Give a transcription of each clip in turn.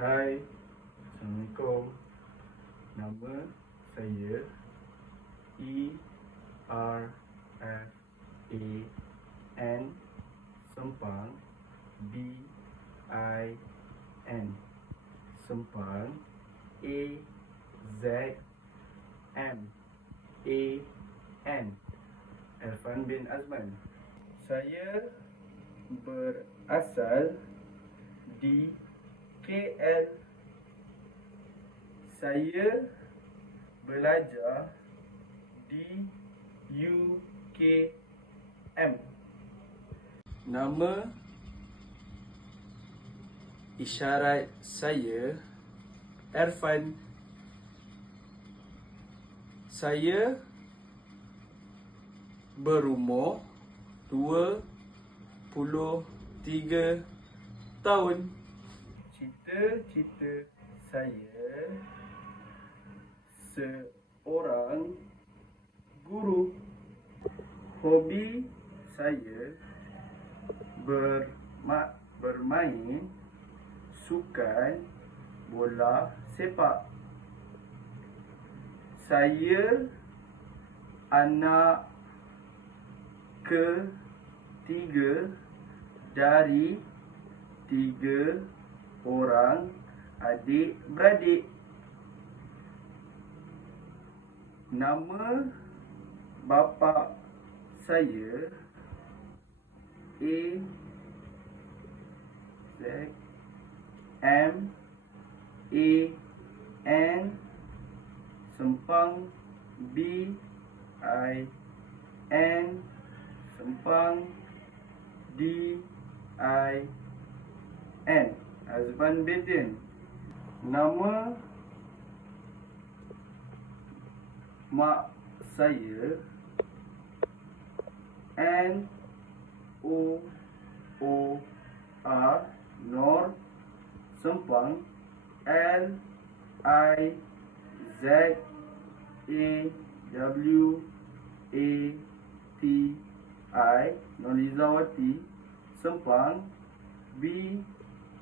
Hai, Assalamualaikum. Nama saya E R F A N Sempang B I N Sempang A Z M A N Irfan bin Azman. Saya berasal di KL. Saya belajar di UKM. Nama isyarat saya Irfan. Saya berumur 23 tahun. Cita-cita saya seorang guru. Hobi saya berma- bermain sukan bola sepak. Saya anak ketiga dari tiga orang adik-beradik. Nama bapa saya A Z M A N Sempang B I N Sempang D I N Azban Bedin. Nama mak saya N O O R Nor Sempang L I Z A W A T I. Nolizawati Sempang B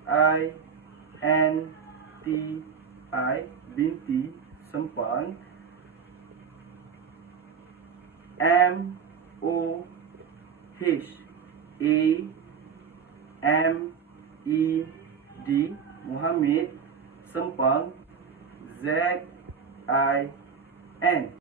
I N T I binti Sempang M O H A M E D Muhammad Sempang Z I N